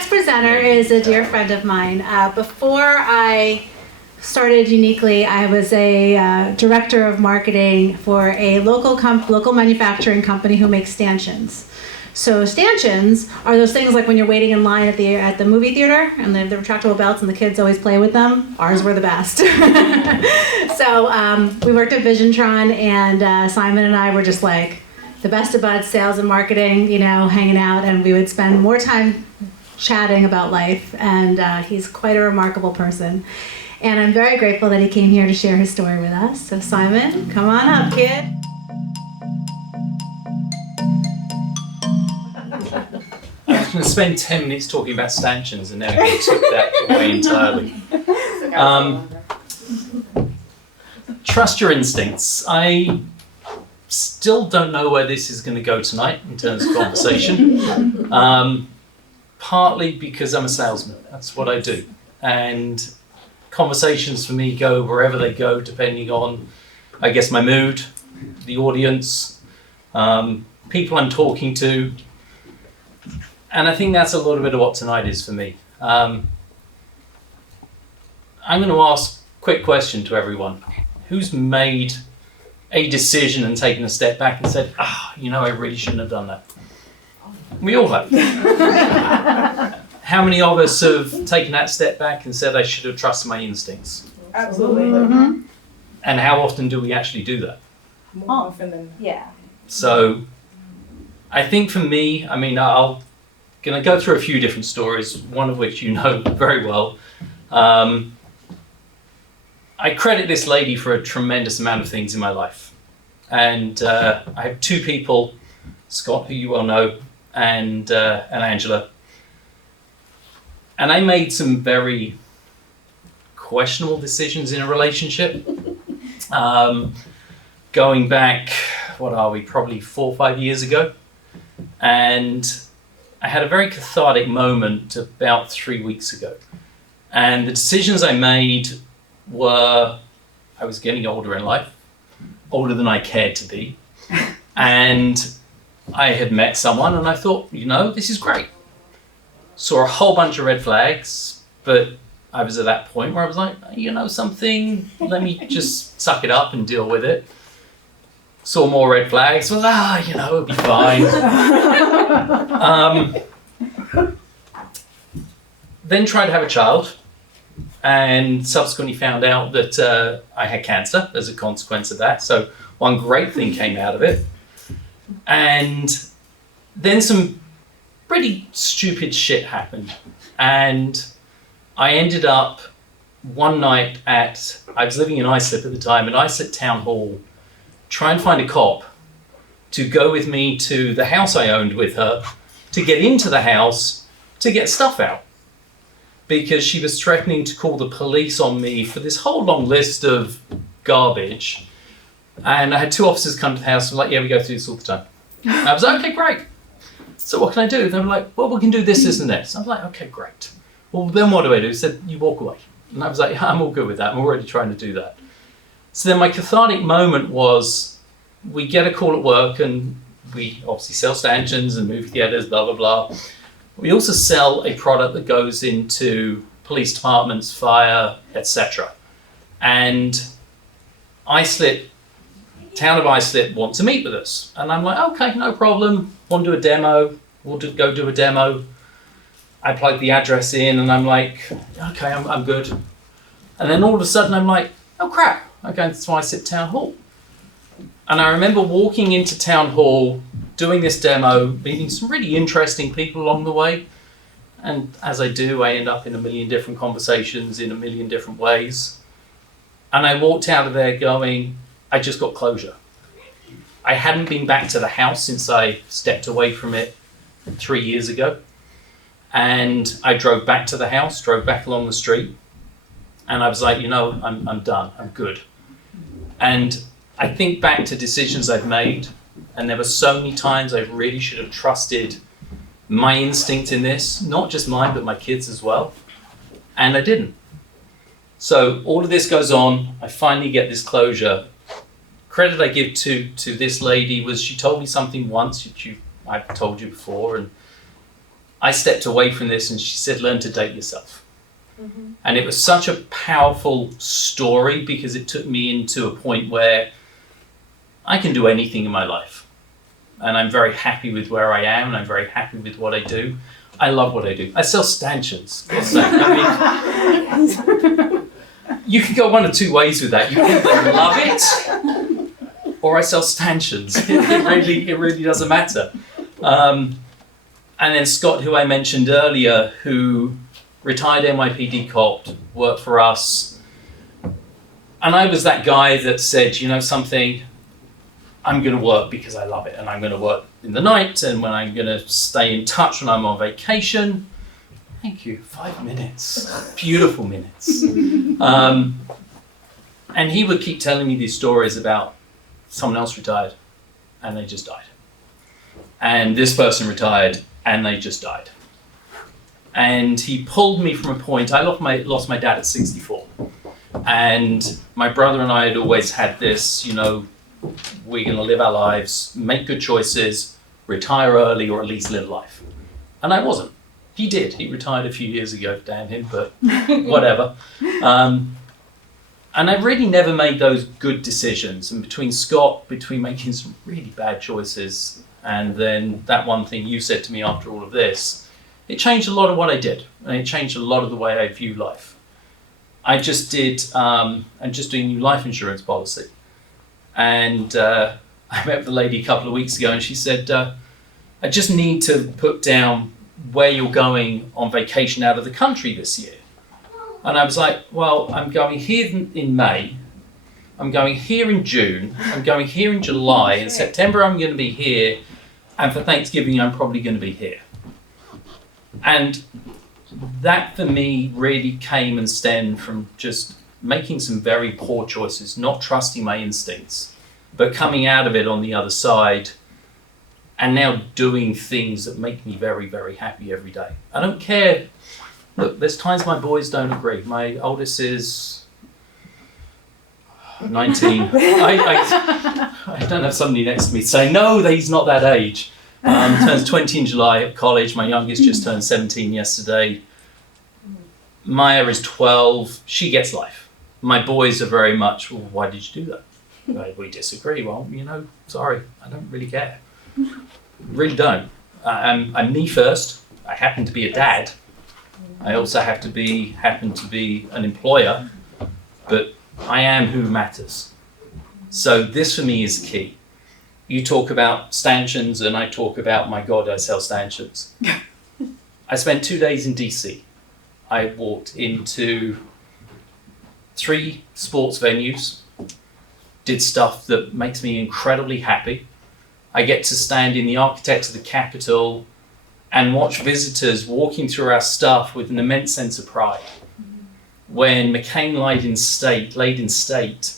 next presenter is a dear friend of mine. Before I started Uniquely, I was a director of marketing for a local manufacturing company who makes stanchions. So stanchions are those things like when you're waiting in line at the movie theater and they have the retractable belts and the kids always play with them. Ours were the best. So we worked at Visiontron, and Simon and I were just like the best of buds, sales and marketing, hanging out, and we would spend more time chatting about life, and he's quite a remarkable person. And I'm very grateful that he came here to share his story with us. So Simon, come on up, kid. I was going to spend 10 minutes talking about stanchions, and now you took that away entirely. Trust your instincts. I still don't know where this is going to go tonight in terms of conversation. Partly because I'm a salesman. That's what I do. And conversations for me go wherever they go, depending on, I guess, my mood, the audience, people I'm talking to. And I think that's a little bit of what tonight is for me. I'm going to ask a quick question to everyone. Who's made a decision and taken a step back and said, I really shouldn't have done that? We all have. How many of us have taken that step back and said, I should have trusted my instincts? Absolutely. Mm-hmm. And how often do we actually do that? More often than So I think for me, I'll going to go through a few different stories, one of which you know very well. I credit this lady for a tremendous amount of things in my life. And I have two people, Scott, who you well know, and Angela. And I made some very questionable decisions in a relationship. Going back, probably 4 or 5 years ago. And I had a very cathartic moment about 3 weeks ago. And the decisions I made were, I was getting older in life, older than I cared to be. And I had met someone and I thought, this is great. Saw a whole bunch of red flags, but I was at that point where I was like, something, let me just suck it up and deal with it. Saw more red flags, well, it'll be fine. Then tried to have a child, and subsequently found out that I had cancer as a consequence of that. So one great thing came out of it. And then some pretty stupid shit happened. And I ended up one night I was living in Islip at the time, in Islip Town Hall, trying to find a cop to go with me to the house I owned with her, to get into the house, to get stuff out. Because she was threatening to call the police on me for this whole long list of garbage. And I had two officers come to the house and were like, yeah, we go through this all the time. And I was like, okay, great. So what can I do? They were like, well, we can do this, this, and this. I was like, okay, great. Well, then what do I do? He said, you walk away. And I was like, I'm all good with that. I'm already trying to do that. So then my cathartic moment was, we get a call at work and we obviously sell stanchions and movie theaters, blah, blah, blah. We also sell a product that goes into police departments, fire, etc. And town of Islip want to meet with us. And I'm like, okay, no problem. Want to do a demo? We'll go do a demo. I plug the address in and I'm like, okay, I'm good. And then all of a sudden I'm like, oh crap, I'm going to Islip Town Hall. And I remember walking into Town Hall, doing this demo, meeting some really interesting people along the way. And as I do, I end up in a million different conversations in a million different ways. And I walked out of there going, I just got closure. I hadn't been back to the house since I stepped away from it 3 years ago. And I drove back to the house, drove back along the street. And I was like, I'm done, I'm good. And I think back to decisions I've made, and there were so many times I really should have trusted my instinct in this, not just mine, but my kids as well. And I didn't. So all of this goes on. I finally get this closure. Credit I give to this lady was she told me something once, which I've told you before, and I stepped away from this and she said, learn to date yourself. And it was such a powerful story because it took me into a point where I can do anything in my life. And I'm very happy with where I am and I'm very happy with what I do. I love what I do. I sell stanchions. You can go one of two ways with that. You can either love it or I sell stanchions. It really doesn't matter. And then Scott, who I mentioned earlier, who retired NYPD cop, worked for us. And I was that guy that said, you know something, I'm going to work because I love it. And I'm going to work in the night and when I'm going to stay in touch when I'm on vacation. Thank you. 5 minutes. Beautiful minutes. And he would keep telling me these stories about someone else retired and they just died. And this person retired and they just died. And he pulled me from a point. I lost my dad at 64. And my brother and I had always had this, you know, we're going to live our lives, make good choices, retire early or at least live life. And I wasn't. He did. He retired a few years ago, damn him, but whatever. And I really never made those good decisions. And between making some really bad choices and then that one thing you said to me after all of this, it changed a lot of what I did. And it changed a lot of the way I view life. I'm just doing a new life insurance policy. And I met with a lady a couple of weeks ago and she said, I just need to put down where you're going on vacation out of the country this year. And I was like, well, I'm going here in May, I'm going here in June, I'm going here in July, in September I'm going to be here, and for Thanksgiving I'm probably going to be here. And that for me really came and stemmed from just making some very poor choices, not trusting my instincts, but coming out of it on the other side and now doing things that make me very, very happy every day. I don't care. Look, there's times my boys don't agree. My oldest is 19. I don't have somebody next to me say, no, he's not that age. Turns 20 in July at college. My youngest just turned 17 yesterday. Maya is 12. She gets life. My boys are very much, well, why did you do that? We disagree. Well, you know, sorry, I don't really care. Really don't. I'm me first. I happen to be a dad. I also happen to be an employer, but I am who matters. So this for me is key. You talk about stanchions and I talk about, my God, I sell stanchions. I spent 2 days in DC. I walked into 3 sports venues, did stuff that makes me incredibly happy. I get to stand in the Architects of the Capitol and watch visitors walking through our stuff with an immense sense of pride. When McCain laid in state,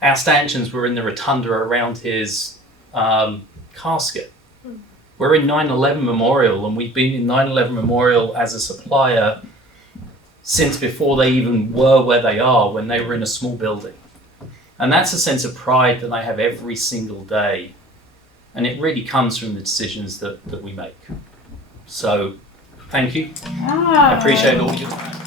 our stanchions were in the rotunda around his casket. We're in 9/11 Memorial, and we've been in 9/11 Memorial as a supplier since before they even were where they are, when they were in a small building. And that's a sense of pride that I have every single day. And it really comes from the decisions that we make. So, thank you. I appreciate all your time.